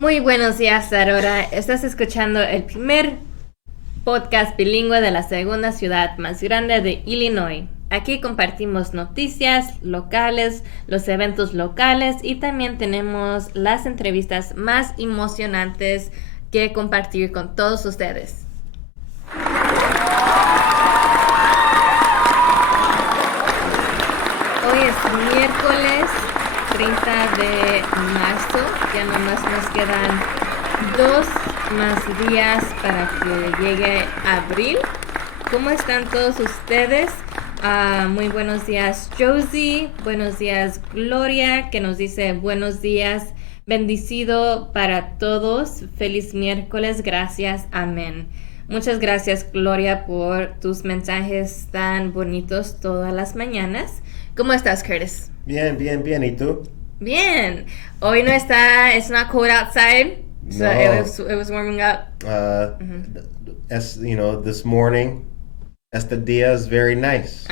Muy buenos días, Aurora. Estás escuchando el primer podcast bilingüe de la segunda ciudad más grande de Illinois. Aquí compartimos noticias locales, los eventos locales y también tenemos las entrevistas más emocionantes que compartir con todos ustedes. Hoy es miércoles 30 de marzo, ya nomás nos quedan 2 más días para que llegue abril. ¿Cómo están todos ustedes? Muy buenos días, Josie. Buenos días, Gloria, que nos dice buenos días. Bendecido para todos. Feliz miércoles. Gracias. Amén. Muchas gracias, Gloria, por tus mensajes tan bonitos todas las mañanas. ¿Cómo estás, Curtis? Bien. ¿Y tú? Bien. Hoy no está, it's not cold outside. So No. it was warming up. As you know, this morning, esta días very nice.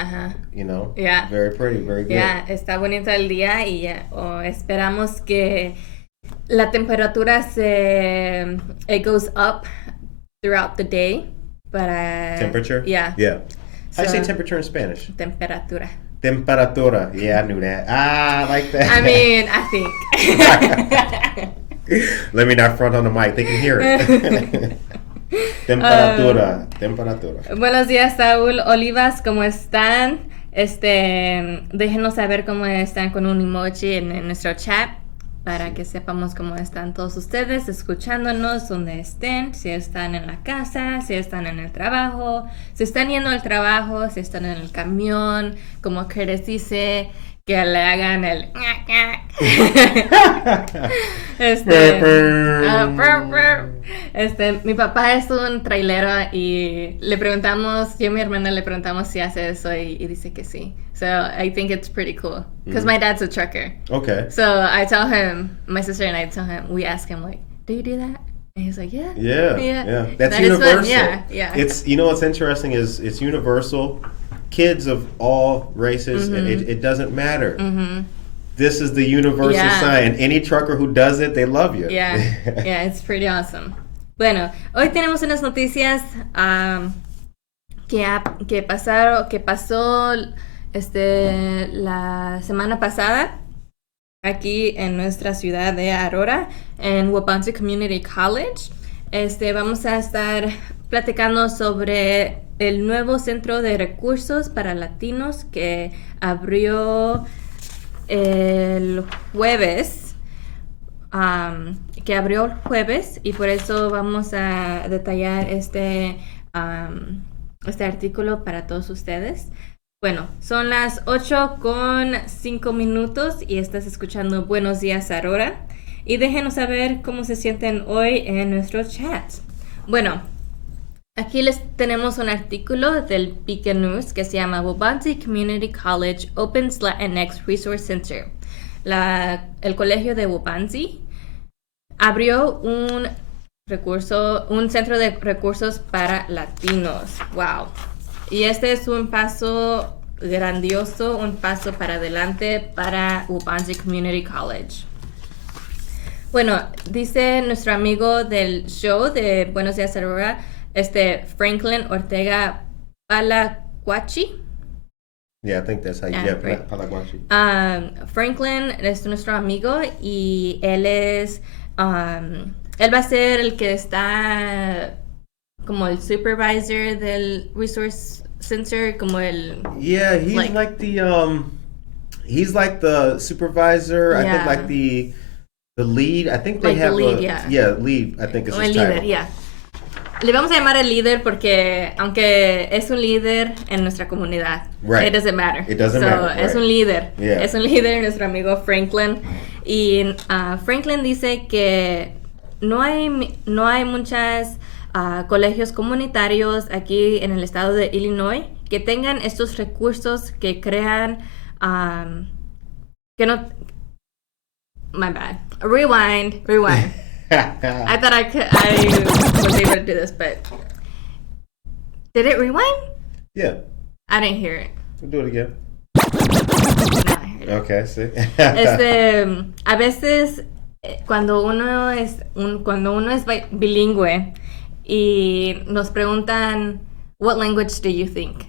You know, Yeah. very pretty, very good. Ya, está bonito el día y esperamos que la temperatura it goes up throughout the day. Temperature? Yeah. Yeah. How do you say So- temperature in Spanish? Temperatura. Temperatura. Yeah, I knew that. I like that. I mean, I think. Let me not front on the mic. They can hear it. Temperatura. Buenos días, Saúl Olivas, ¿cómo están? Déjenos saber cómo están con un emoji en nuestro chat para que sepamos cómo están todos ustedes escuchándonos, donde estén, si están en la casa, si están en el trabajo, si están yendo al trabajo, si están en el camión, como Curtis dice, que le hagan el mi papá es un trailero y le preguntamos, yo y mi hermana le preguntamos si hace eso y dice que sí. So I think it's pretty cool because my dad's a trucker. Okay. So I tell him, my sister and I tell him, we ask him like, do you do that? And he's like, yeah. Yeah. That's That is universal. fun. Yeah. It's, you know, what's interesting is it's universal. Kids of all races, it doesn't matter. This is the universal sign. Any trucker who does it, they love you. Yeah, it's pretty awesome. Bueno, hoy tenemos unas noticias que pasó la semana pasada aquí en nuestra ciudad de Aurora, en Wabansi Community College. Vamos a estar platicando sobre el nuevo centro de recursos para latinos que abrió el jueves, y por eso vamos a detallar este artículo para todos ustedes. Bueno, son las 8:05 y estás escuchando Buenos días, Aurora. Y déjenos saber cómo se sienten hoy en nuestro chat. Bueno, aquí les tenemos un artículo del Beacon News que se llama Wabansi Community College Opens Latinx Resource Center. El colegio de Wabansi abrió un centro de recursos para latinos. Wow. Y este es un paso grandioso, un paso para adelante para Wabansi Community College. Bueno, dice nuestro amigo del show de Buenos días, Aurora, Franklin Ortega Palaguachi. Yeah, I think that's how you Palaguachi. Franklin es nuestro amigo y él va a ser el que está como el supervisor del Resource Center, como el... Yeah, he's like the supervisor. Yeah. I think like the lead. I think they have lead, lead. I think is his el title. líder, yeah. Le vamos a llamar el líder porque aunque es un líder en nuestra comunidad, Right. It doesn't matter. It doesn't matter, Es right. un líder. Yeah. Es un líder nuestro amigo Franklin. Y Franklin dice que no hay muchos colegios comunitarios aquí en el estado de Illinois que tengan estos recursos que crean que no... My bad. Rewind. I thought I was able to do this, but did it rewind? Yeah. I didn't hear it. We'll do it again. No, I heard it. Okay, sí. A veces cuando uno es bilingüe y nos preguntan, what language do you think?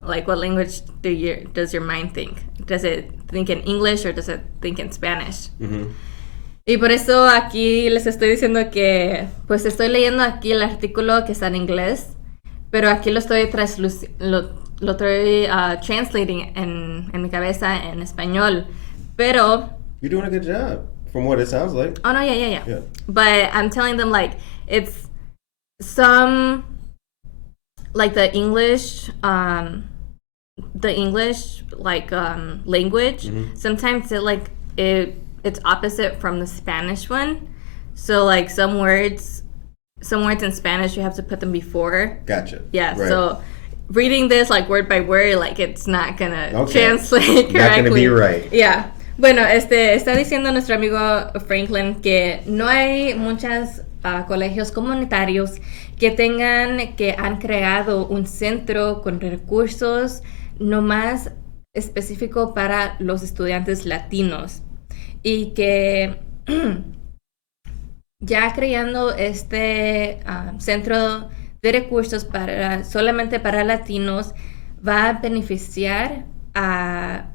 Like, what language does your mind think? Does it think in English or does it think in Spanish? Mm-hmm. Y por eso aquí les estoy diciendo que, pues estoy leyendo aquí el artículo que está en inglés, pero aquí lo estoy translating en mi cabeza en español. Pero you're doing a good job, from what it sounds like. Oh no, yeah. But I'm telling them like it's some like the English like language. Mm-hmm. Sometimes it's opposite from the Spanish one. So like some words in Spanish you have to put them before. Gotcha. Yeah. Right. So reading this like word by word, like it's not gonna translate correctly. Not gonna be right. Yeah. Bueno, está diciendo nuestro amigo Franklin que no hay muchos colegios comunitarios que han creado un centro con recursos nomás específico para los estudiantes latinos y que ya creando este centro de recursos solamente para latinos va a beneficiar a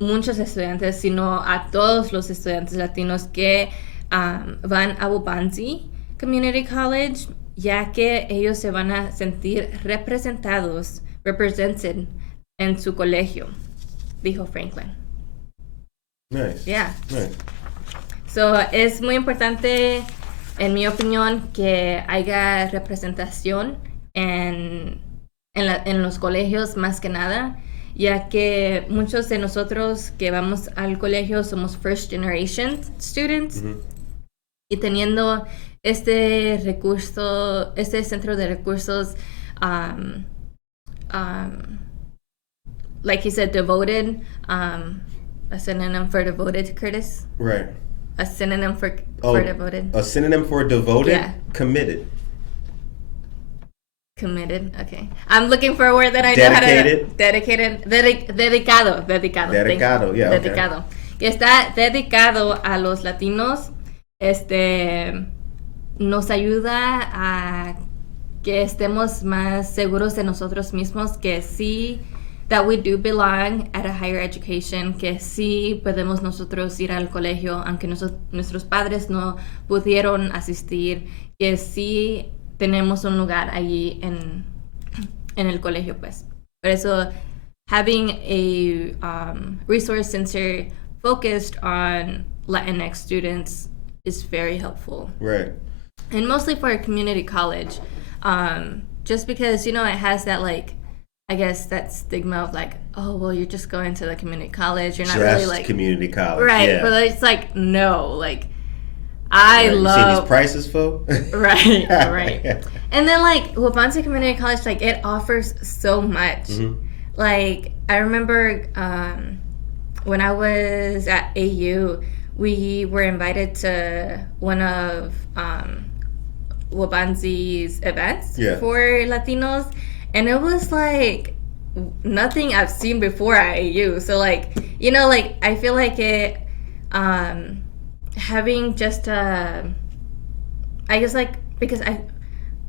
muchos estudiantes, sino a todos los estudiantes latinos que van a Waubonsee Community College, ya que ellos se van a sentir represented en su colegio, dijo Franklin. Nice. Yeah. Nice. So, es muy importante, en mi opinión, que haya representación en los colegios más que nada, ya que muchos de nosotros que vamos al colegio somos first generation students. Mm-hmm. Y teniendo este centro de recursos, like he said, devoted, a synonym for devoted, Curtis? Right. A synonym for devoted? A synonym for devoted? Yeah. Committed. Committed, okay. I'm looking for a word that I dedicated. know how to... Dedicated. Dedicado. Dedicado, yeah, dedicado. Okay. Que está dedicado a los latinos, nos ayuda a que estemos más seguros de nosotros mismos, que sí, that we do belong at a higher education, que sí podemos nosotros ir al colegio, aunque nuestros padres no pudieron asistir, que sí tenemos un lugar allí en el colegio, pues. Por eso, having a resource center focused on Latinx students is very helpful. Right. And mostly for a community college. Just because, it has that, like, I guess that stigma of, like, oh, well, you're just going to the community college. You're not just really, like... community college, right, yeah. But it's like, no, like... I love... You see these prices, folks? Right. And then, like, Waubonsee Community College, like, it offers so much. Mm-hmm. Like, I remember when I was at AU, we were invited to one of Waubonsee's events for Latinos, and it was, like, nothing I've seen before at AU. So, like, like, I feel like it... having just I guess, like, because I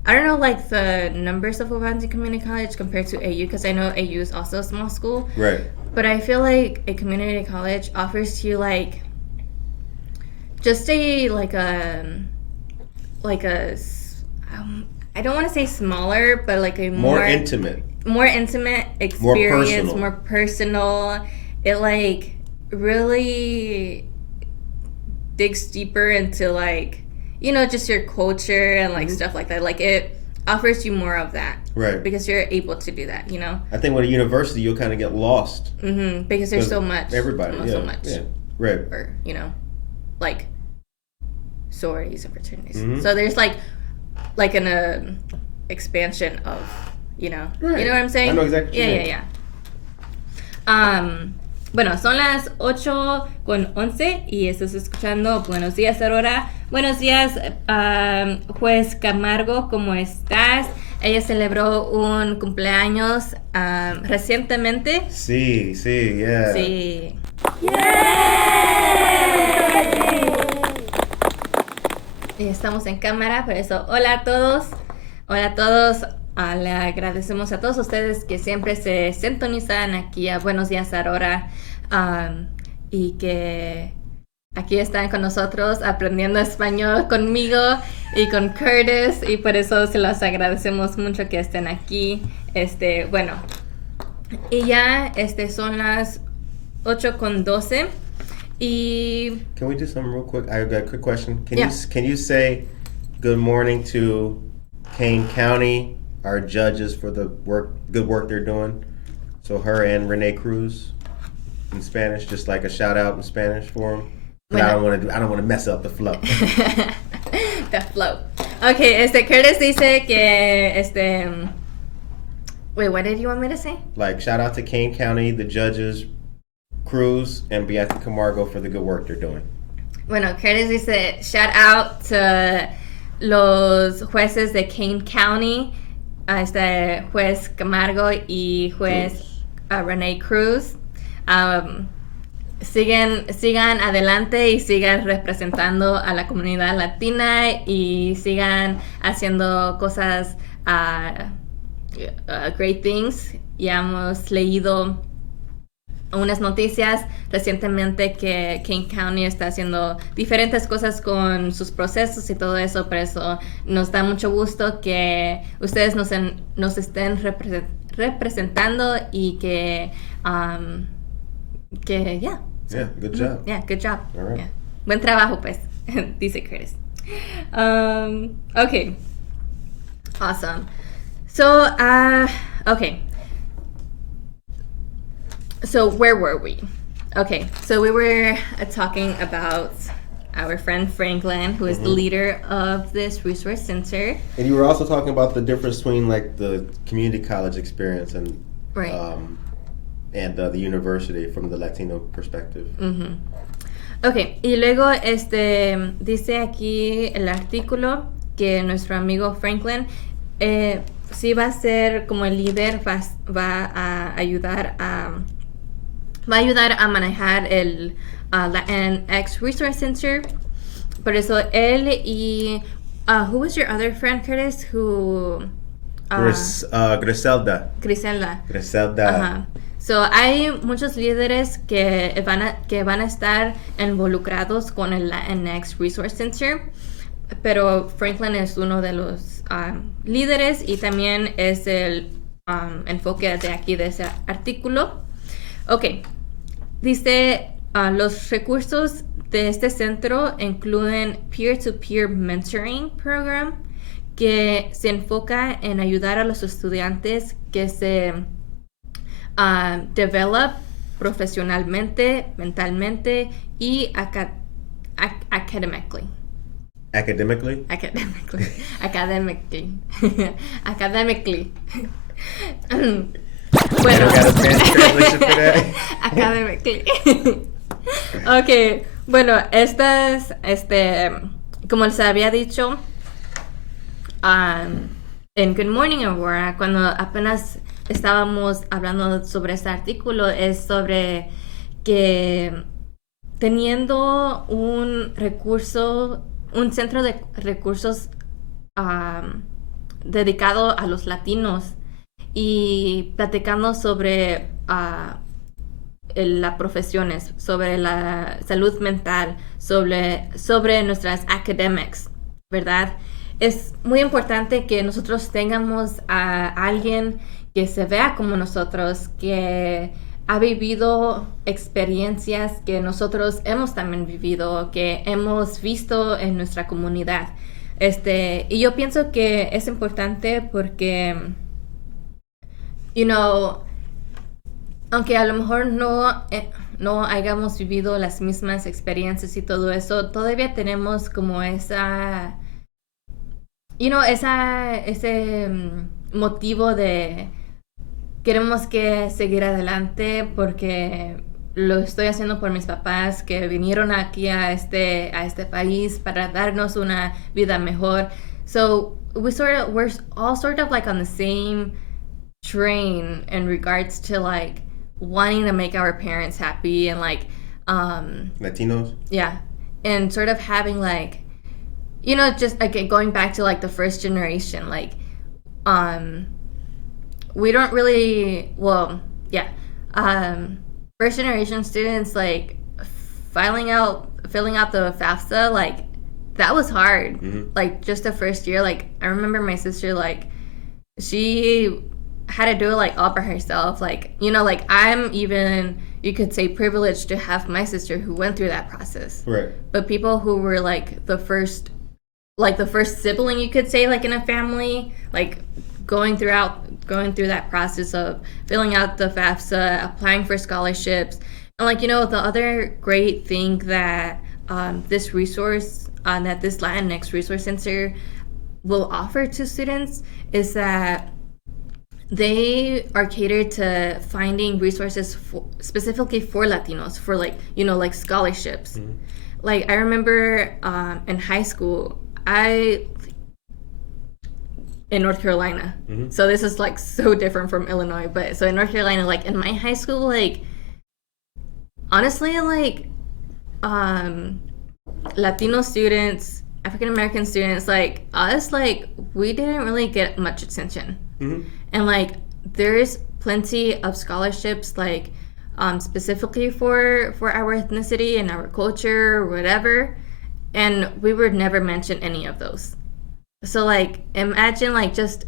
don't know, like, the numbers of Waubonsee Community College compared to AU, because I know AU is also a small school, right? But I feel like a community college offers you, like, just a I don't want to say smaller, but like a more intimate experience, more personal. It, like, really digs deeper into, like, just your culture and, like, stuff like that. Like, it offers you more of that. Right. Because you're able to do that, I think with a university, you'll kind of get lost. Mm-hmm. Because there's so much. Everybody, so much. Yeah. Right. Or, like, sororities and fraternities. Mm-hmm. So there's, like an expansion of, Right. You know what I'm saying? I know exactly what you mean. Yeah. Bueno, son las 8:11 y estás escuchando Buenos días, Aurora. Buenos días, juez Camargo, ¿cómo estás? Ella celebró un cumpleaños recientemente. Sí, yeah. Sí. ¡Yay! Estamos en cámara, por eso hola a todos. Hola a todos. Le agradecemos a todos ustedes que siempre se sintonizan aquí a Buenos Días Aurora y que aquí están con nosotros aprendiendo español conmigo y con Curtis, y por eso se los agradecemos mucho que estén aquí. Bueno, y ya son las 8:12 y... Can we do something real quick? I got a quick question. Yeah. Can you say good morning to Kane County, our judges, for the good work they're doing? So her and Renee Cruz in Spanish, just like a shout out in Spanish for them. Bueno. I don't want to mess up the flow. The flow. Okay, Curtis dice que wait, what did you want me to say? Like shout out to Kane County, the judges, Cruz and Beatriz Camargo for the good work they're doing. Bueno, Curtis dice shout out to los jueces de Kane County, juez Camargo y juez Renee Cruz. Sigan adelante y sigan representando a la comunidad latina y sigan haciendo cosas great things. Ya hemos leído unas noticias recientemente que Kane County está haciendo diferentes cosas con sus procesos y todo eso, por eso nos da mucho gusto que ustedes nos estén representando y que yeah. Yeah, good job. Yeah, good job. All right. Yeah. Buen trabajo, pues, dice Curtis. Okay. Awesome. So, okay. So, where were we? Okay, so we were talking about our friend Franklin, who is the leader of this resource center. And you were also talking about the difference between like the community college experience and right. And the university from the Latino perspective. Mm-hmm. Okay, y luego dice aquí el artículo que nuestro amigo Franklin sí va a ser como el líder, va a ayudar a manejar el Latinx Resource Center. Por eso él y who was your other friend, Curtis? Who Griselda. Ajá. So, hay muchos líderes que van a estar involucrados con el Latinx Resource Center, pero Franklin es uno de los líderes y también es el enfoque de aquí de ese artículo. Ok, dice los recursos de este centro incluyen peer-to-peer mentoring program que se enfoca en ayudar a los estudiantes que se develop profesionalmente, mentalmente y academically. Academically. Bueno. Translation. Academically. Okay, bueno, estas, como les había dicho en Good Morning Aurora, cuando apenas estábamos hablando sobre este artículo, es sobre que teniendo un centro de recursos dedicado a los latinos y platicando sobre las profesiones, sobre la salud mental, sobre nuestras academics, ¿verdad? Es muy importante que nosotros tengamos a alguien que se vea como nosotros, que ha vivido experiencias que nosotros hemos también vivido, que hemos visto en nuestra comunidad. Y yo pienso que es importante porque, aunque a lo mejor no hayamos vivido las mismas experiencias y todo eso, todavía tenemos como ese motivo de queremos que seguir adelante porque lo estoy haciendo por mis papás que vinieron aquí a este país para darnos una vida mejor. So we're all sort of like on the same train in regards to like wanting to make our parents happy and like Latinos. Yeah, and sort of having like you know, just like going back to like the first generation, like we don't really, well, yeah, first generation students, like filling out the FAFSA, like that was hard. Like just the first year, like I remember my sister, like she had to do it like all by herself. Like, you know, like I'm even, you could say, privileged to have my sister who went through that process. Right. But people who were like the first sibling, you could say, like in a family, like going through that process of filling out the FAFSA, applying for scholarships. And like, you know, the other great thing that this resource, that this Latinx Resource Center will offer to students is that they are catered to finding resources specifically for Latinos, for like, you know, like scholarships. Like I remember in high school, in North Carolina. So this is like so different from Illinois, but so in North Carolina, like in my high school, like honestly, like Latino students, African American students, like us, like we didn't really get much attention. And like there's plenty of scholarships, like specifically for our ethnicity and our culture or whatever, and we would never mention any of those. So like imagine like just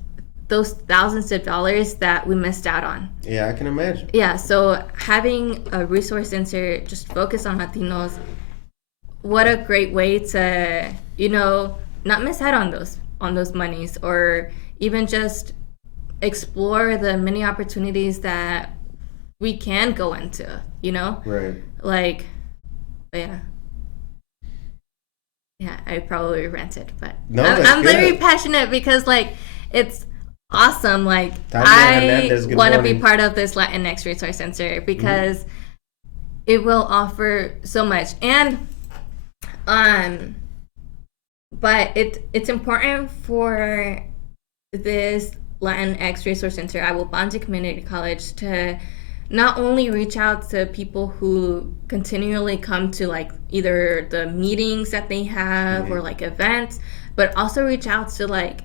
those thousands of dollars that we missed out on. Yeah, I can imagine. Yeah, so having a resource center just focus on Latinos, what a great way to, you know, not miss out on those monies, or even just explore the many opportunities that we can go into, you know? Right. Like, yeah. Yeah, I probably ranted, but no, I'm very passionate because, like, it's awesome. Like, I want to be part of this Latinx Resource Center because it will offer so much. And, but it's important for this Latinx Resource Center at Waupanje Community College to not only reach out to people who continually come to like either the meetings that they have or like events, but also reach out to like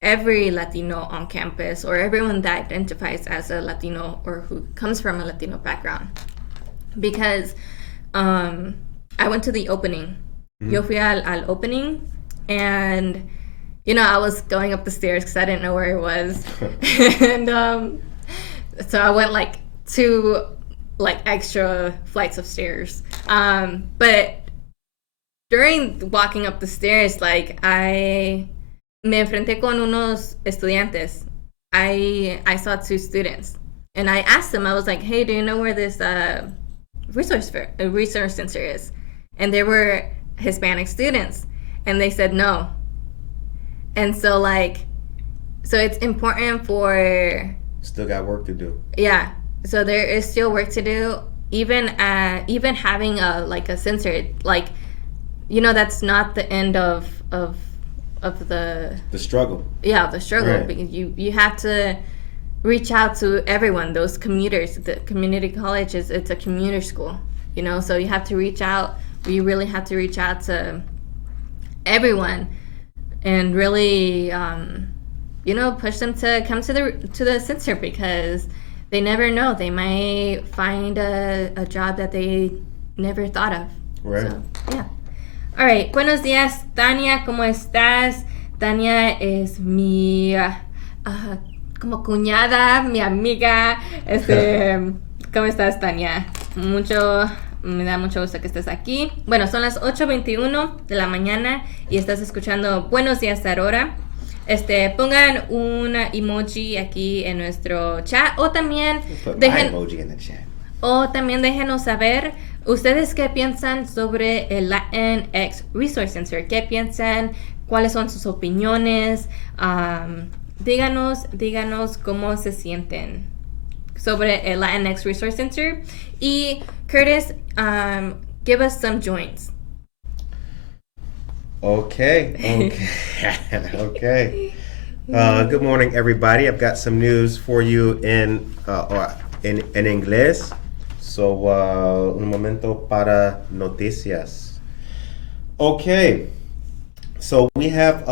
every Latino on campus or everyone that identifies as a Latino or who comes from a Latino background. Because I went to the opening. Yo fui al opening, and you know, I was going up the stairs because I didn't know where it was. And so I went like 2 like extra flights of stairs. But during walking up the stairs, like I me enfrenté con unos estudiantes. I saw 2 students, and I asked them, I was like, hey, do you know where this resource center is? And they were Hispanic students, and they said no. And so like, so it's important for... Still got work to do. Yeah. So there is still work to do. Even having a center, like, you know, that's not the end of the struggle. Yeah, the struggle. Right. Because you have to reach out to everyone, those commuters. The community college it's a commuter school, you know, so you have to reach out. We really have to reach out to everyone and really you know, push them to come to the center, because they never know, they might find a job that they never thought of. Right. So, yeah. All right. Buenos días, Tania. ¿Cómo estás? Tania es mi como cuñada, mi amiga. ¿Cómo estás, Tania? Me da mucho gusto que estés aquí. Bueno, son las 8:21 de la mañana y estás escuchando Buenos días, Aurora. Pongan un emoji aquí en nuestro chat, o también déjenos saber ustedes qué piensan sobre el Latinx Resource Center. ¿Qué piensan? ¿Cuáles son sus opiniones? Díganos cómo se sienten sobre el Latinx Resource Center. Y Curtis, give us some joints. Okay. Good morning, everybody. I've got some news for you in inglés. So, un momento para noticias. Okay. So we have,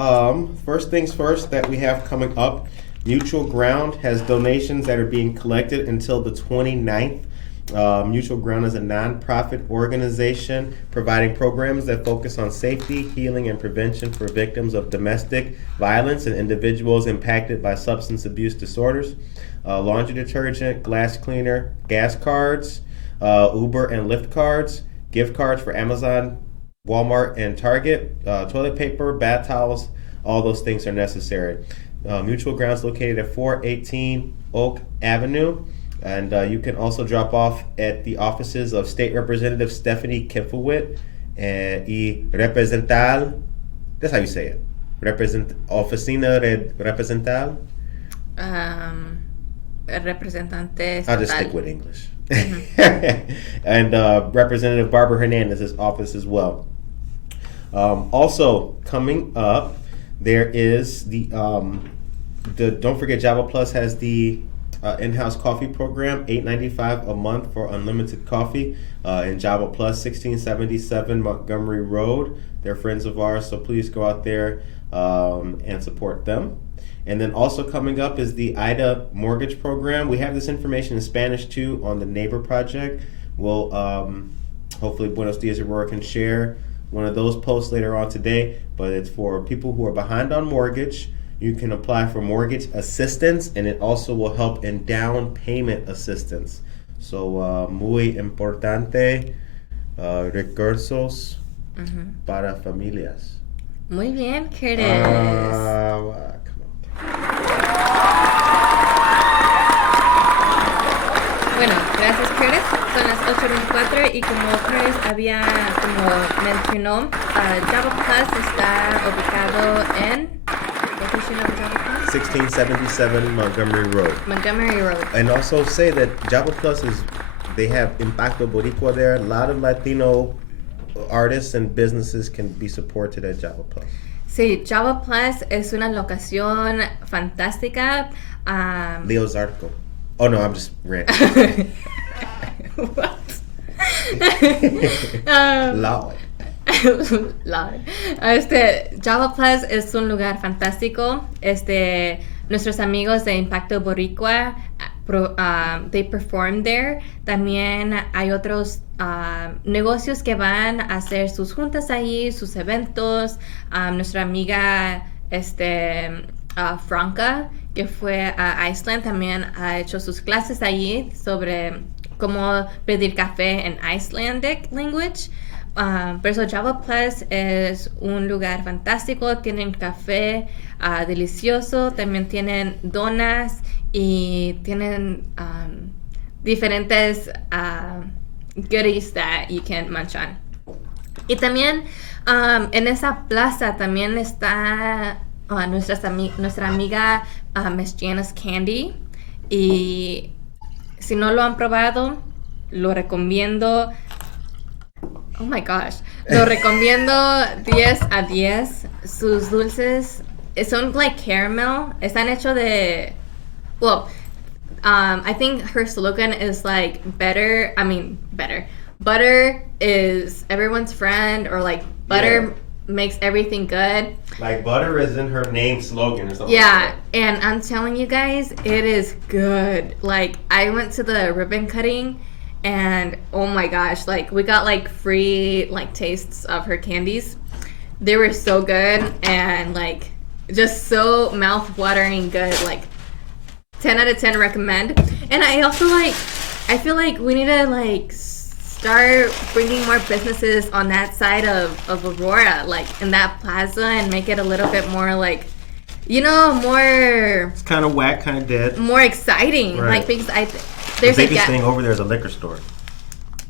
first things first that we have coming up. Mutual Ground has donations that are being collected until the 29th. Mutual Ground is a nonprofit organization providing programs that focus on safety, healing, and prevention for victims of domestic violence and individuals impacted by substance abuse disorders. Laundry detergent, glass cleaner, gas cards, Uber and Lyft cards, gift cards for Amazon, Walmart, and Target, toilet paper, bath towels, all those things are necessary. Mutual Ground is located at 418 Oak Avenue. And you can also drop off at the offices of State Representative Stephanie Kifowit y Represental, that's how you say it, Oficina de Represental. Representante estatal. I'll just stick with English. Mm-hmm. And Representative Barbara Hernandez's office as well. Also coming up, there is the don't forget Java Plus has the in-house coffee program, $8.95 a month for unlimited coffee in Java Plus, 1677 Montgomery Road. They're friends of ours, so please go out there and support them. And then also coming up is the IDA mortgage program. We have this information in Spanish too on the Neighbor Project. We'll hopefully Buenos Dias Aurora can share one of those posts later on today, but it's for people who are behind on mortgage. You can apply for mortgage assistance, and it also will help in down payment assistance. So, muy importante, recursos para familias. Muy bien, Curtis. Come on. Bueno, gracias, Curtis. Son las 8:24 y como Curtis había mencionó, Java Plus está ubicado en... 1677 Montgomery Road. Montgomery Road. And also say that Java Plus they have Impacto Boricua there. A lot of Latino artists and businesses can be supported at Java Plus. Sí, Java Plus es una locación fantástica. Leo Zarco. Oh no, I'm just ranting. What? Loud. Loud. Java Plus es un lugar fantástico. Nuestros amigos de Impacto Boricua, they perform there. También hay otros negocios que van a hacer sus juntas allí, sus eventos. Nuestra amiga Franca, que fue a Iceland, también ha hecho sus clases allí sobre cómo pedir café en Icelandic language. Por eso Java Plus es un lugar fantástico. Tienen café delicioso, también tienen donas y tienen diferentes goodies that you can munch on. Y también en esa plaza también está nuestra amiga Miss Janice Candy, y si no lo han probado, lo recomiendo. Oh my gosh, lo recomiendo 10 a 10. Sus dulces son like caramel. Están hechos de, well, I think her slogan is like better. Butter is everyone's friend, or like butter makes everything good. Like butter is in her name slogan or something. Yeah, like and I'm telling you guys, it is good. Like, I went to the ribbon cutting, and oh my gosh, like we got like free like tastes of her candies. They were so good and like just so mouth-watering good. Like 10 out of 10 recommend. And I also I feel like we need to like start bringing more businesses on that side of Aurora, like in that plaza, and make it a little bit more like, more. It's kind of whack, kind of dead. More exciting, right. Like because there's the biggest thing over there is a liquor store.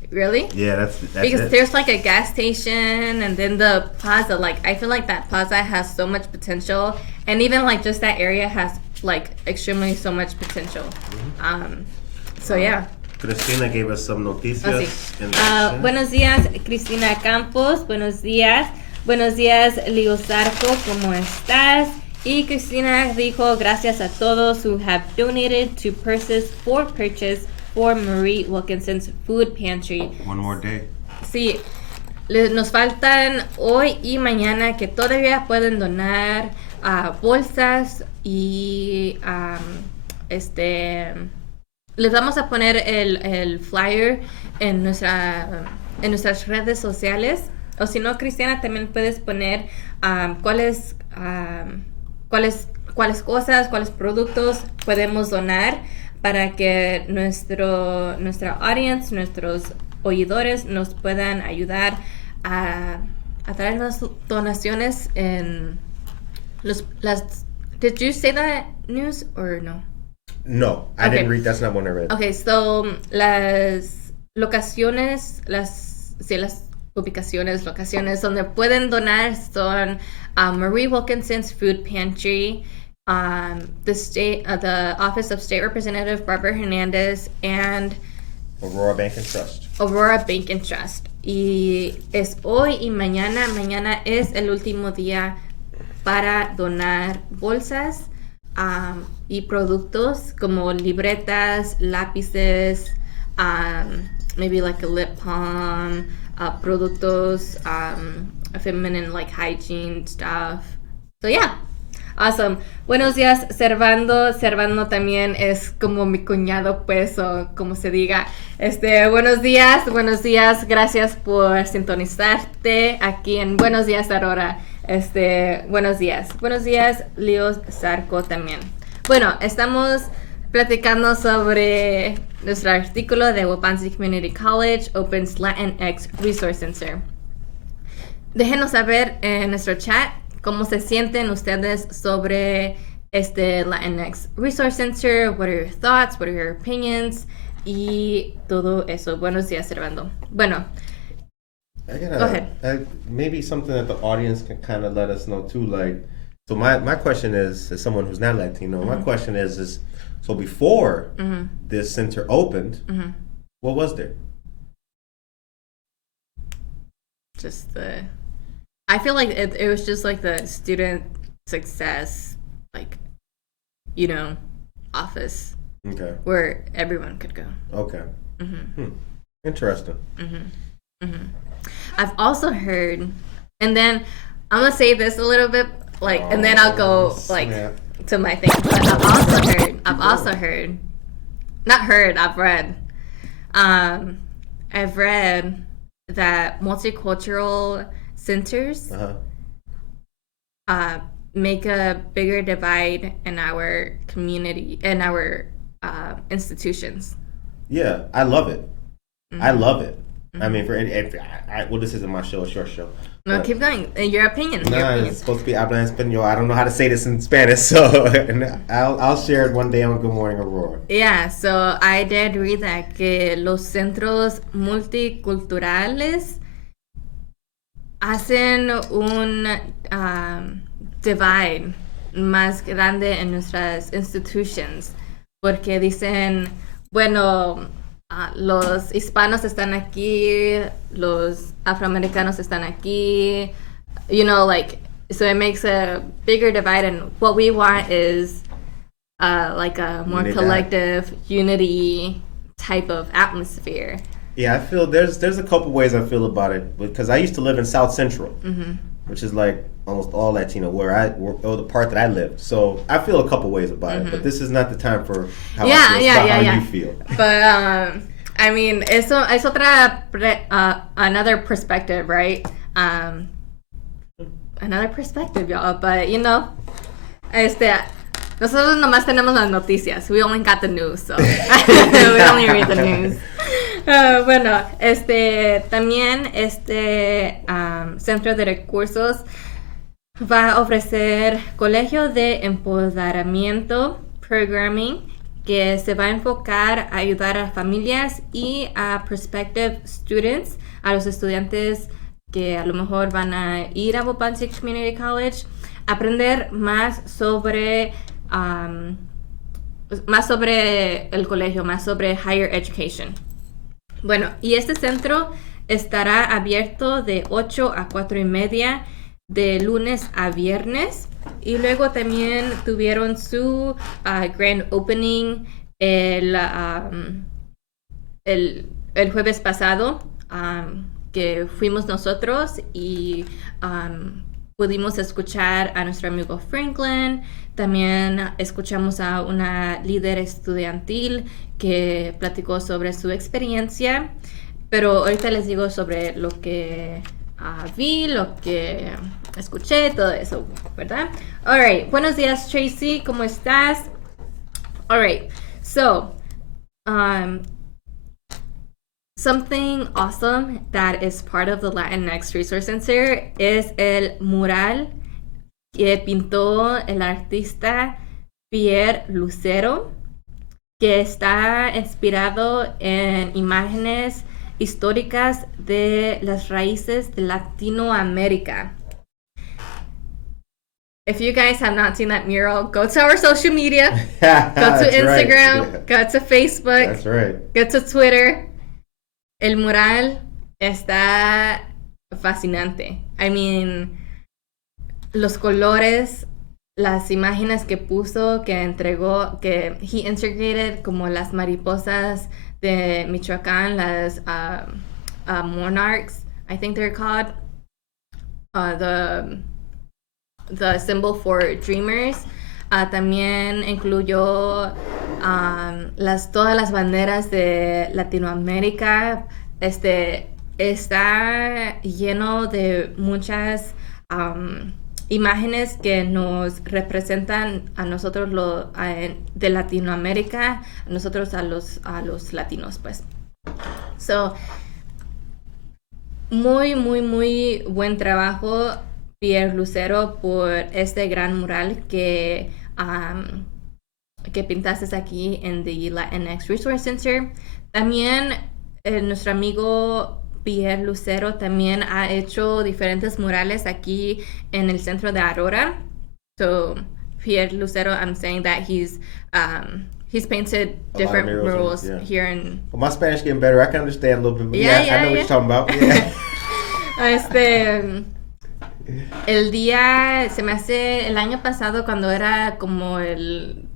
Really? Yeah, that's because it. There's like a gas station, and then the plaza. Like I feel like that plaza has so much potential, and even like just that area has like extremely so much potential. Mm-hmm. So yeah. Cristina gave us some noticias. Buenos días, Cristina Campos. Buenos días. Buenos días, Leo Zarco. ¿Cómo estás? Y Cristina dijo, gracias a todos who have donated to purchase for Marie Wilkinson's food pantry. One more day. Sí. nos faltan hoy y mañana que todavía pueden donar bolsas y les vamos a poner el flyer en nuestras redes sociales. O si no, Cristiana, también puedes poner cuáles cosas, cuáles productos podemos donar para que nuestra audience, nuestros oidores nos puedan ayudar a traer las donaciones en las... Did you say that news or no? No, I didn't read. That's not one I read. Okay, so las locaciones, las locaciones donde pueden donar son Marie Wilkinson's Food Pantry, the Office of State Representative Barbara Hernandez, and Aurora Bank and Trust. Y es hoy y mañana. Mañana es el último día para donar bolsas y productos como libretas, lápices, maybe like a lip balm, productos, feminine like hygiene stuff. So yeah, awesome. Buenos días, Servando. Servando también es como mi cuñado, pues, o como se diga. Buenos días. Gracias por sintonizarte aquí en Buenos Días, Aurora. Buenos días, Leo Zarco también. Bueno, estamos platicando sobre nuestro artículo de Wapansi Community College opens Latinx Resource Center. Déjenos saber en nuestro chat cómo se sienten ustedes sobre Latinx Resource Center. What are your thoughts? What are your opinions? Y todo eso. Buenos días, Servando. Bueno, go ahead. Maybe something that the audience can kind of let us know too. Like, so my question is, as someone who's not Latino, my question is so before this center opened, what was there? I feel like it was just like the student success, like, office. Okay. Where everyone could go. Okay. Interesting. I've also heard, and then I'm gonna say this a little bit, like, and then I'll go like to my thing. But I've read that multicultural centers make a bigger divide in our community, in our institutions. Yeah, I love it. I love it. I mean, well, this isn't my show, it's your show. No, keep going. Your opinion. It's supposed to be habla español. I don't know how to say this in Spanish, so I'll share it one day on Good Morning Aurora. Yeah, so I did read that que los centros multiculturales hacen un divide más grande en nuestras institutions, porque dicen, bueno, los hispanos están aquí, los afroamericanos están aquí, so it makes a bigger divide, and what we want is like a more collective unity type of atmosphere. Yeah, I feel there's a couple ways I feel about it, because I used to live in South Central, which is like almost all Latino, or the part that I lived. So I feel a couple ways about it, but this is not the time for how you feel. But I mean, eso es otra another perspective, right? Another perspective, y'all. But nosotros nomás tenemos las noticias. We only got the news, so we only read the news. Bueno, también Centro de Recursos va a ofrecer colegio de empoderamiento, programming, que se va a enfocar a ayudar a familias y a prospective students, a los estudiantes que a lo mejor van a ir a Wapansi Community College, aprender más sobre el colegio, más sobre higher education. Bueno, y este centro estará abierto de 8 a 4:30 de lunes a viernes, y luego también tuvieron su grand opening el jueves pasado, que fuimos nosotros y pudimos escuchar a nuestro amigo Franklin. También escuchamos a una líder estudiantil que platicó sobre su experiencia. Pero ahorita les digo sobre lo que vi, lo que escuché, todo eso, ¿verdad? Alright, buenos días Tracy, ¿cómo estás? Alright, so, something awesome that is part of the Latinx Resource Center es el mural que pintó el artista Pierre Lucero, que está inspirado en imágenes históricas de las raíces de Latinoamérica. If you guys have not seen that mural, go to our social media, go to Instagram, right. go to Facebook, That's right. go to Twitter. El mural está fascinante. I mean, los colores, las imágenes que puso, que entregó, que he integrated como las mariposas de Michoacán, las monarchs, I think they're called, the symbol for dreamers. También incluyó todas las banderas de Latinoamérica. Está lleno de muchas imágenes que nos representan a nosotros de Latinoamérica, a nosotros a los latinos, pues. So, muy, muy, muy buen trabajo, Pierre Lucero, por este gran mural que pintaste aquí en the Latinx Resource Center. También nuestro amigo Pierre Lucero también ha hecho diferentes murales aquí en el centro de Aurora. So, Pierre Lucero, I'm saying that he's painted different murals here in... Well, my Spanish getting better. I can understand a little bit. But I know what you're talking about. Yeah. El día, se me hace, el año pasado cuando era como el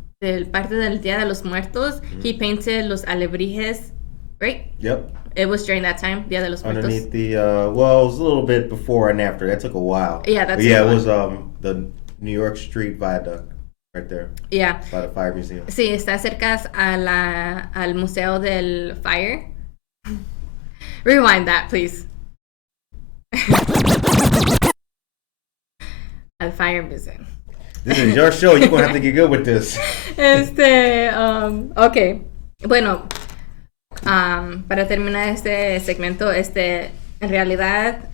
parte del Día de los Muertos, he painted los alebrijes, right? Yep. It was during that time, Día de los Muertos. Underneath the, well, it was a little bit before and after. That took a while. Yeah, that's it was the New York Street Viaduct right there. Yeah. By the Fire Museum. Sí, está cerca al Museo del Fire. Rewind that, please. Al Fire Museum. This is your show. You're going to have to get good with this. Ok. Bueno, para terminar este segmento, en realidad,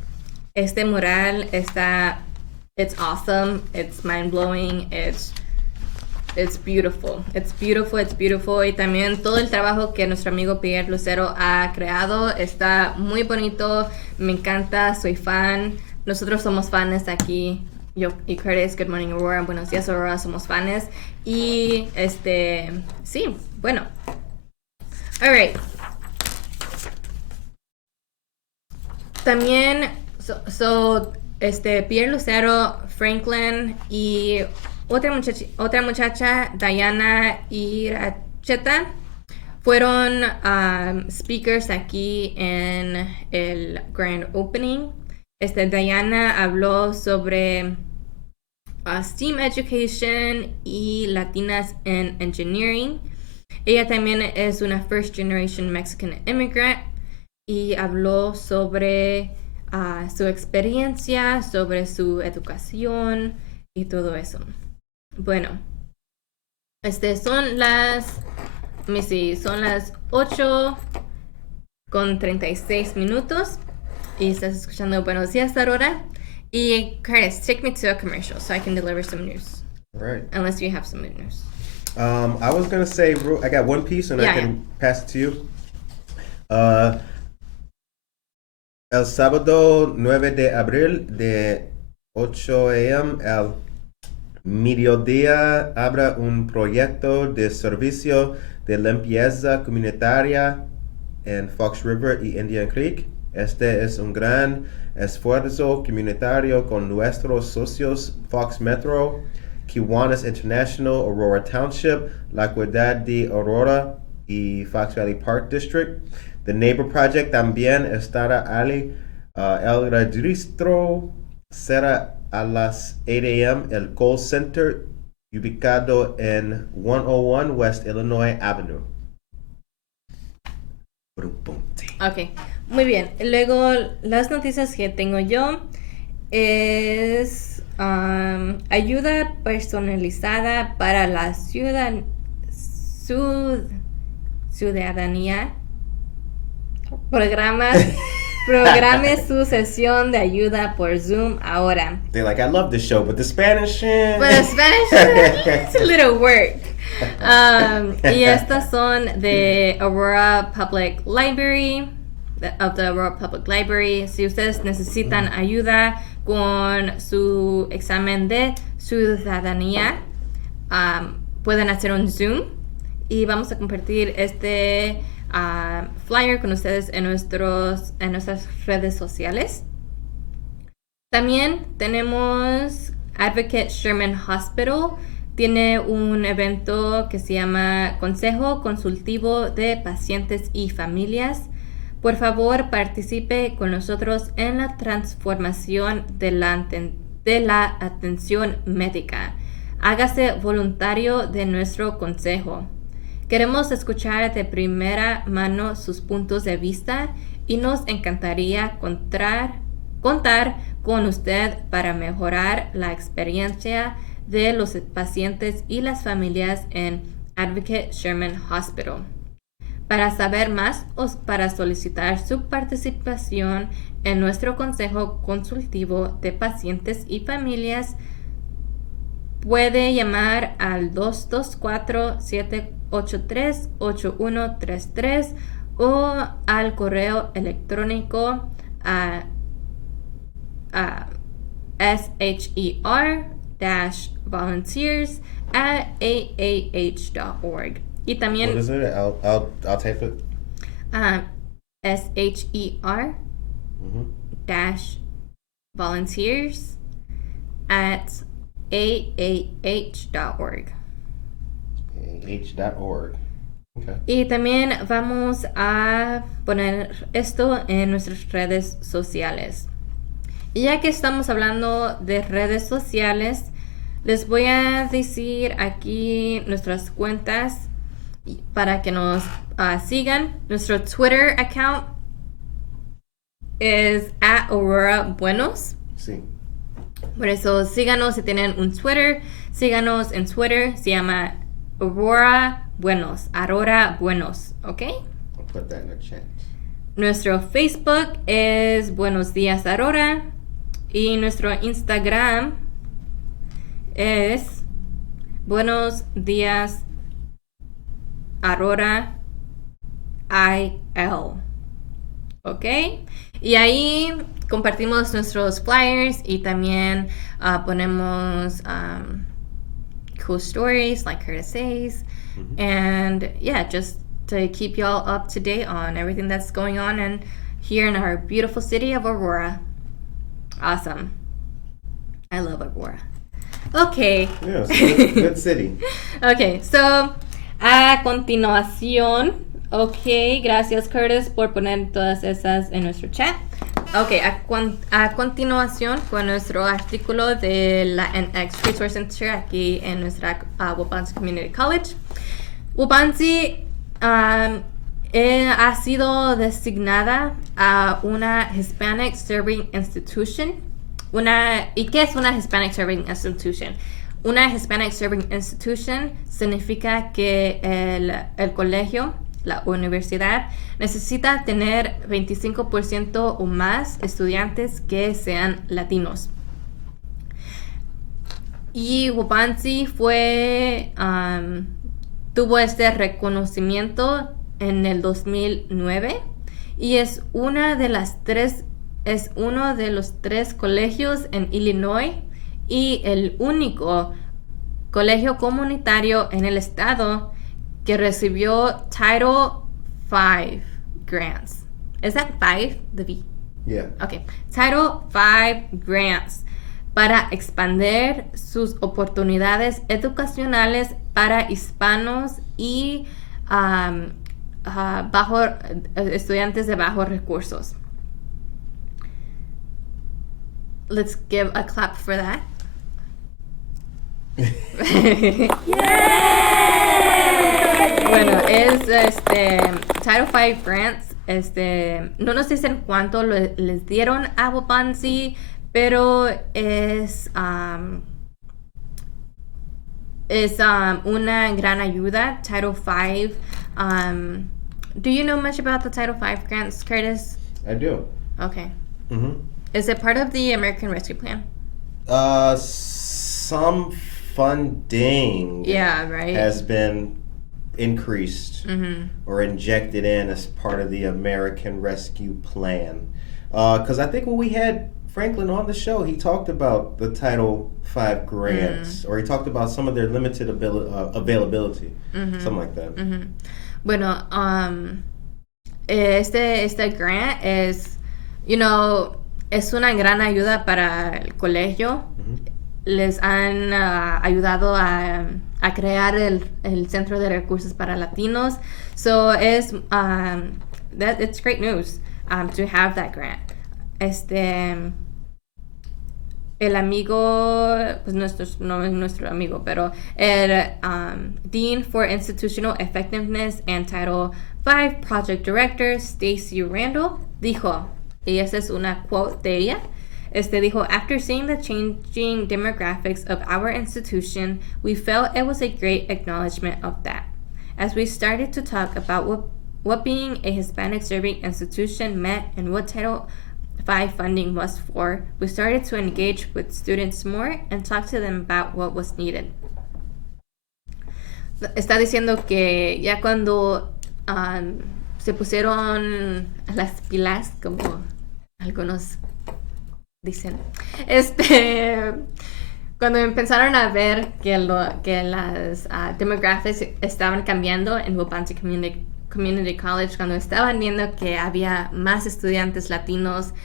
este mural it's awesome, it's mind-blowing, it's beautiful. It's beautiful, it's beautiful. Y también todo el trabajo que nuestro amigo Pierre Lucero ha creado está muy bonito. Me encanta, soy fan. Nosotros somos fans aquí. Yo y Curtis, Good Morning Aurora, Buenos Días Aurora, somos fans. Y sí, bueno. Alright. También, Pierre Lucero, Franklin y otra muchacha, Diana Iracheta, fueron speakers aquí en el Grand Opening. Diana habló sobre STEAM Education y Latinas in Engineering. Ella también es una First Generation Mexican Immigrant y habló sobre su experiencia, sobre su educación y todo eso. Bueno, son las 8:36 y estás escuchando Buenos Días Aurora. Y Curtis, take me to a commercial so I can deliver some news. All right. Unless you have some good news. I was going to say, I got one piece and I can pass it to you. El sábado 9 de abril de 8 a.m. al mediodía habrá un proyecto de servicio de limpieza comunitaria en Fox River y Indian Creek. Este es un gran esfuerzo comunitario con nuestros socios Fox Metro, Kiwanis International, Aurora Township, La Ciudad de Aurora y Fox Valley Park District. The Neighbor Project también estará El registro será a las 8 a.m. El call center ubicado en 101 West Illinois Avenue. Ok, muy bien. Luego, las noticias que tengo yo es ayuda personalizada para la ciudadanía. Programe su sesión de ayuda por Zoom ahora. They're like, I love this show, but the Spanish... But the Spanish, it's a little work. Y estas son de Aurora Public Library, of the Aurora Public Library. Si ustedes necesitan ayuda con su examen de ciudadanía, pueden hacer un Zoom y vamos a compartir este flyer con ustedes en nuestras redes sociales. También tenemos Advocate Sherman Hospital. Tiene un evento que se llama Consejo Consultivo de Pacientes y Familias. Por favor, participe con nosotros en la transformación de la atención médica. Hágase voluntario de nuestro consejo. Queremos escuchar de primera mano sus puntos de vista y nos encantaría contar con usted para mejorar la experiencia de los pacientes y las familias en Advocate Sherman Hospital. Para saber más o para solicitar su participación en nuestro Consejo Consultivo de Pacientes y Familias, puede llamar al 224-783-8133 o al correo electrónico a sher-volunteers@aah.org. Y también... What is it? I'll type it. sher-volunteers@aah.org. AH.org. Okay. Y también vamos a poner esto en nuestras redes sociales. Y ya que estamos hablando de redes sociales, les voy a decir aquí nuestras cuentas para que nos sigan. Nuestro Twitter account es @AuroraBuenos. Sí. Por eso síganos si tienen un Twitter. Síganos en Twitter. Se llama Aurora Buenos. ¿Ok? I'll put that in the chat. Nuestro Facebook es Buenos Días Aurora. Y nuestro Instagram es Buenos Días Aurora IL. ¿Ok? Y ahí compartimos nuestros flyers y también ponemos cool stories like Curtis says. And yeah, just to keep y'all up to date on everything that's going on and here in our beautiful city of Aurora. Awesome. I love Aurora. Okay. Yeah, it's a good city. Okay, so a continuación, okay, gracias Curtis por poner todas esas en nuestro chat. Okay, a continuación con nuestro artículo de la NX Resource Center aquí en nuestra Waubonsee Community College. Waubonsee ha sido designada a una Hispanic Serving Institution. ¿Y qué es una Hispanic Serving Institution? Una Hispanic Serving Institution significa que el colegio, la universidad, necesita tener 25% o más estudiantes que sean latinos. Y Waubonsee tuvo este reconocimiento en el 2009 y es uno de los 3 colegios en Illinois y el único colegio comunitario en el estado que recibió Title V grants. Is that 5? The V? Yeah. Okay. Title V grants para expandir sus oportunidades educacionales para hispanos y estudiantes de bajos recursos. let's give a clap for that. Bueno, es Title V grants. No nos dicen cuánto les dieron a Waubonsie, pero es una gran ayuda. Title V. Do you know much about the Title V grants, Curtis? I do. Okay. Mm-hmm. Is it part of the American Rescue Plan? Some funding has been increased or injected in as part of the American Rescue Plan. Because I think when we had Franklin on the show, he talked about the Title V grants, or he talked about some of their limited availability, something like that. Bueno, este grant es, es una gran ayuda para el colegio. Les han ayudado a crear el Centro de Recursos para Latinos. So it's great news to have that grant. El amigo, pues no es nuestro amigo, pero el Dean for Institutional Effectiveness and Title V Project Director, Stacy Randall, dijo, y esa es una quote de ella, dijo, after seeing the changing demographics of our institution, we felt it was a great acknowledgement of that. As we started to talk about what being a Hispanic serving institution meant and what Title V funding was for, we started to engage with students more and talk to them about what was needed. Está diciendo que ya cuando se pusieron las pilas, como algunos dicen, cuando empezaron a ver que las demographics estaban cambiando en Waubonsie Community College, cuando estaban viendo que había más estudiantes latinos,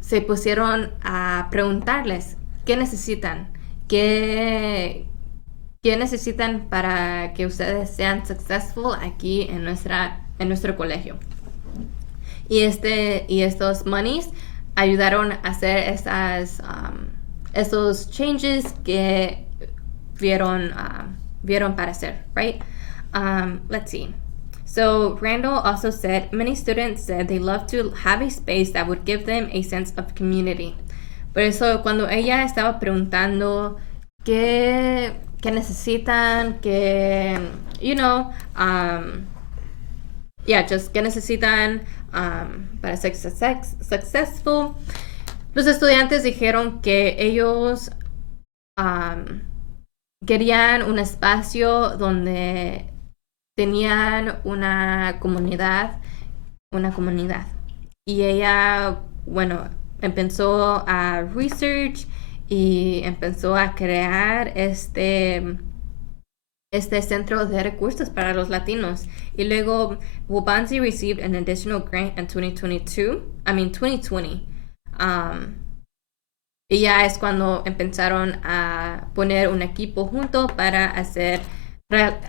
se pusieron a preguntarles qué necesitan, qué necesitan para que ustedes sean successful aquí en nuestro colegio. Y estos monies ayudaron a hacer esos changes que vieron para hacer, right? Let's see. So Randall also said, many students said they love to have a space that would give them a sense of community. Por eso cuando ella estaba preguntando qué necesitan, just qué necesitan para ser successful, los estudiantes dijeron que ellos querían un espacio donde tenían una comunidad. Y ella, empezó a research y empezó a crear este centro de recursos para los latinos. Y luego Waubonsie received an additional grant in 2020. Y ya es cuando empezaron a poner un equipo junto para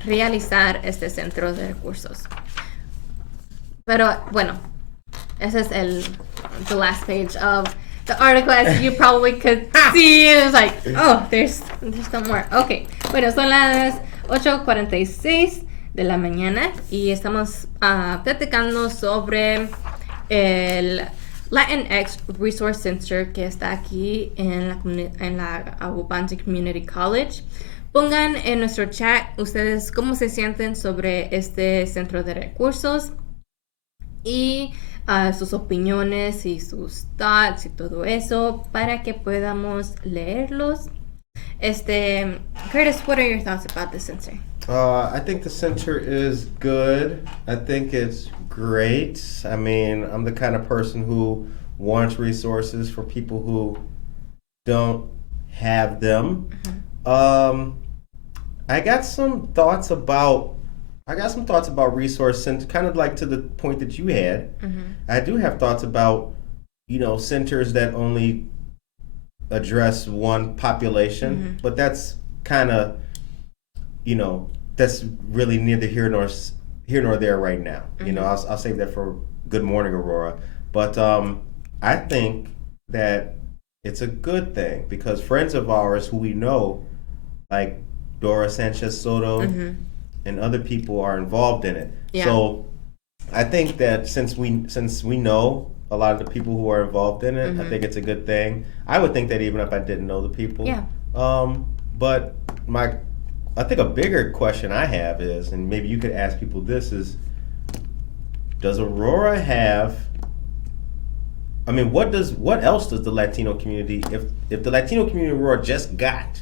realizar este centro de recursos. Pero bueno, ese es the last page of the article, as you probably could see. It's like, oh, there's no more. Okay, bueno, son las 8:46 de la mañana y estamos platicando sobre el Latinx Resource Center que está aquí en la Waubonsie Community College. Pongan en nuestro chat ustedes cómo se sienten sobre este centro de recursos y sus opiniones y sus thoughts y todo eso para que podamos leerlos. Curtis, what are your thoughts about the center? I think the center is good. I think it's great. I mean, I'm the kind of person who wants resources for people who don't have them. I got some thoughts about resource center, kind of like to the point that you had. I do have thoughts about, centers that only address one population, but that's kind of, that's really neither here nor there right now. I'll save that for Good Morning Aurora. But I think that it's a good thing because friends of ours who we know, like Dora Sanchez Soto and other people, are involved in it. Yeah. So I think that since we know a lot of the people who are involved in it, I think it's a good thing. I would think that even if I didn't know the people. Yeah. But I think a bigger question I have is, and maybe you could ask people this, is does Aurora have, I mean, what else does the Latino community, if the Latino community of Aurora just got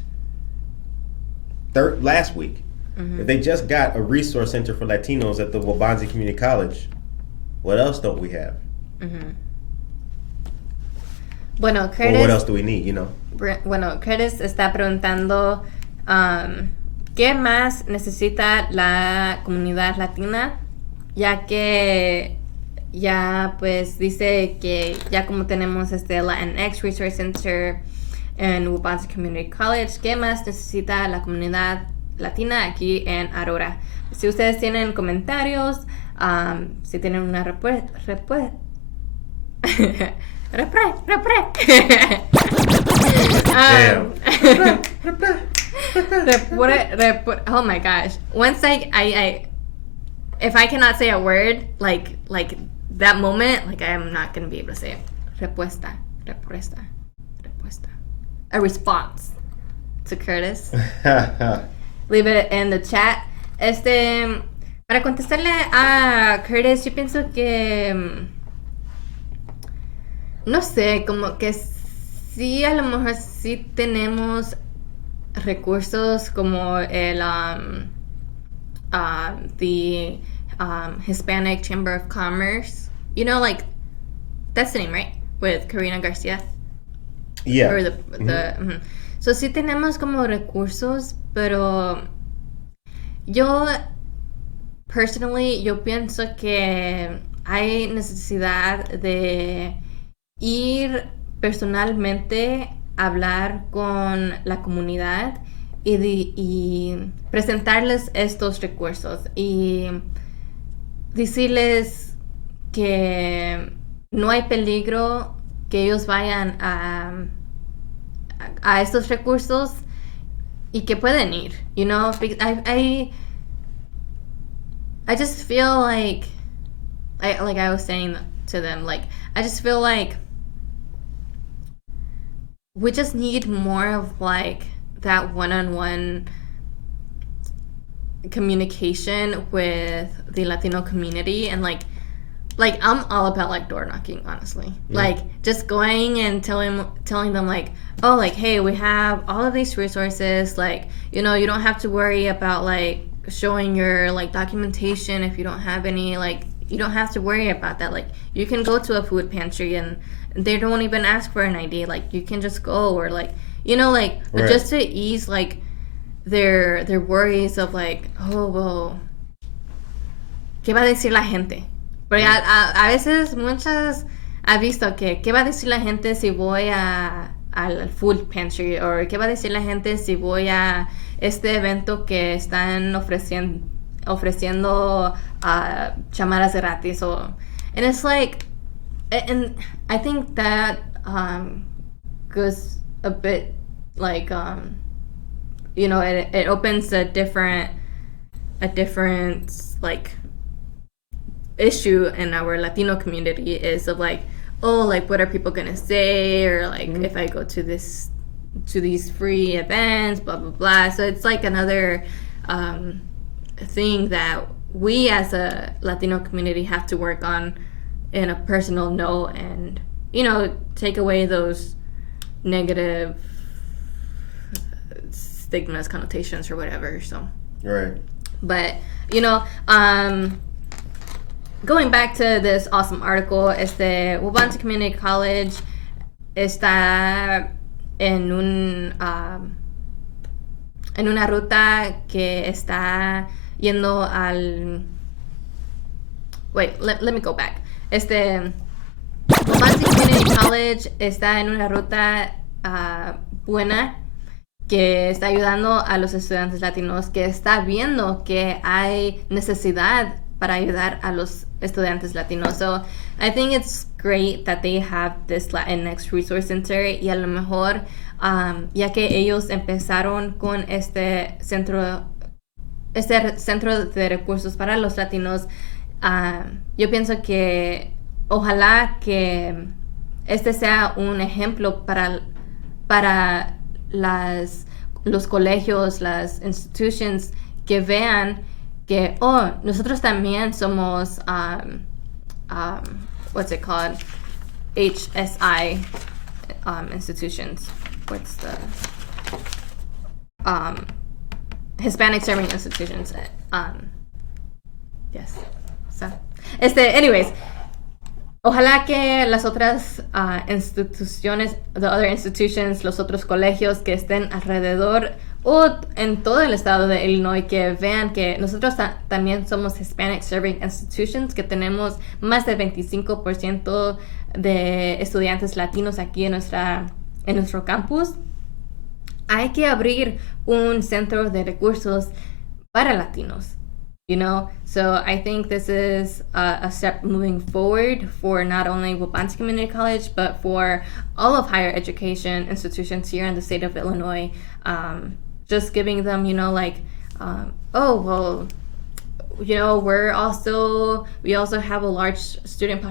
last week, if they just got a resource center for Latinos at the Wabanzi Community College, what else don't we have? Bueno, Curtis, or what else do we need, you know? Bueno, Curtis está preguntando ¿qué más necesita la comunidad latina? Ya que ya pues dice que ya como tenemos Latinx Resource Center en Wabanzi Community College, ¿qué más necesita la comunidad latina aquí en Aurora? Si ustedes tienen comentarios, si tienen una oh my gosh. Once I if I cannot say a word like that moment, like I am not going to be able to say it. Respuesta. A response to Curtis. Leave it in the chat. Para contestarle a Curtis, yo pienso que no sé, como que sí, a lo mejor sí tenemos recursos como el the Hispanic Chamber of Commerce, you know, like that's the name, right? With Karina Garcia. Yeah. Or So sí tenemos como recursos, pero yo personally pienso que hay necesidad de ir personalmente a hablar con la comunidad y presentarles estos recursos y decirles que no hay peligro que ellos vayan a estos recursos y que pueden ir, you know. I just feel like I was saying to them, like I just feel like we just need more of like that one-on-one communication with the Latino community, and like I'm all about like door knocking, honestly. Like just going and telling them like, oh, like, hey, we have all of these resources, like, you know, you don't have to worry about like showing your like documentation if you don't have any, like you don't have to worry about that. Like you can go to a food pantry and they don't even ask for an ID. Like you can just go, or like, you know, like right. Just to ease like their worries of like, oh, well, ¿qué va a decir la gente? Porque a veces muchas ha visto que ¿qué va a decir la gente si voy al food pantry? O ¿qué va a decir la gente si voy a este evento que están ofreciendo chamaras gratis? And it's like, and I think that goes a bit like you know, it opens a different like issue in our Latino community, is of like, oh, like what are people gonna say, or like if I go to these free events, blah blah blah. So it's like another thing that we as a Latino community have to work on in a personal note, and you know, take away those negative stigmas, connotations, or whatever. So right. But you know, going back to this awesome article, Wabanzi Community College está en una ruta que está yendo al. Wait, let me go back. Wabanzi Community College está en una ruta buena, que está ayudando a los estudiantes latinos, que está viendo que hay necesidad para ayudar a los estudiantes latinos. So I think it's great that they have this Latinx Resource Center, y a lo mejor ya que ellos empezaron con este centro de recursos para los latinos, yo pienso que ojalá que este sea un ejemplo para los colegios, las institutions, que vean que, nosotros también somos, what's it called? HSI institutions. What's the Hispanic serving institutions? Yes. So, anyways, ojalá que las otras instituciones, the other institutions, los otros colegios que estén alrededor o en todo el estado de Illinois, que vean que nosotros también somos Hispanic Serving Institutions, que tenemos más del 25% de estudiantes latinos aquí en nuestro campus. Hay que abrir un centro de recursos para latinos. So I think this is a step moving forward for not only Wabansie Community College, but for all of higher education institutions here in the state of Illinois. Just giving them, we also have a large student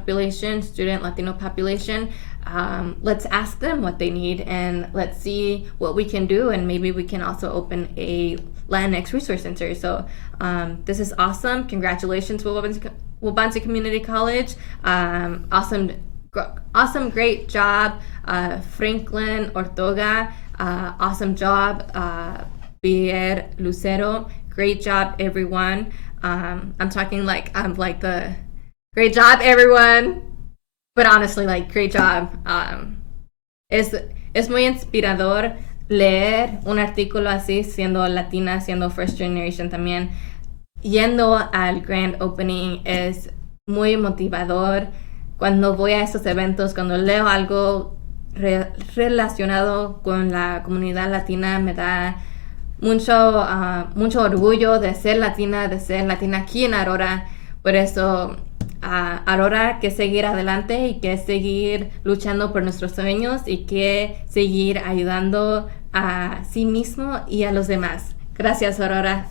Latino population. Let's ask them what they need, and let's see what we can do, and maybe we can also open a Latinx Resource Center. So this is awesome. Congratulations, Wabansie Community College. Awesome, great job, Franklin Ortoga. Awesome job, Pierre Lucero. Great job, everyone. I'm talking like I'm like the great job, everyone. But honestly, great job. Es muy inspirador leer un artículo así, siendo latina, siendo first generation también. Yendo al grand opening es muy motivador. Cuando voy a estos eventos, cuando leo algo relacionado con la comunidad latina, me da mucho orgullo de ser latina aquí en Aurora. Por eso, Aurora, que seguir adelante y que seguir luchando por nuestros sueños y que seguir ayudando a sí mismo y a los demás. Gracias, Aurora.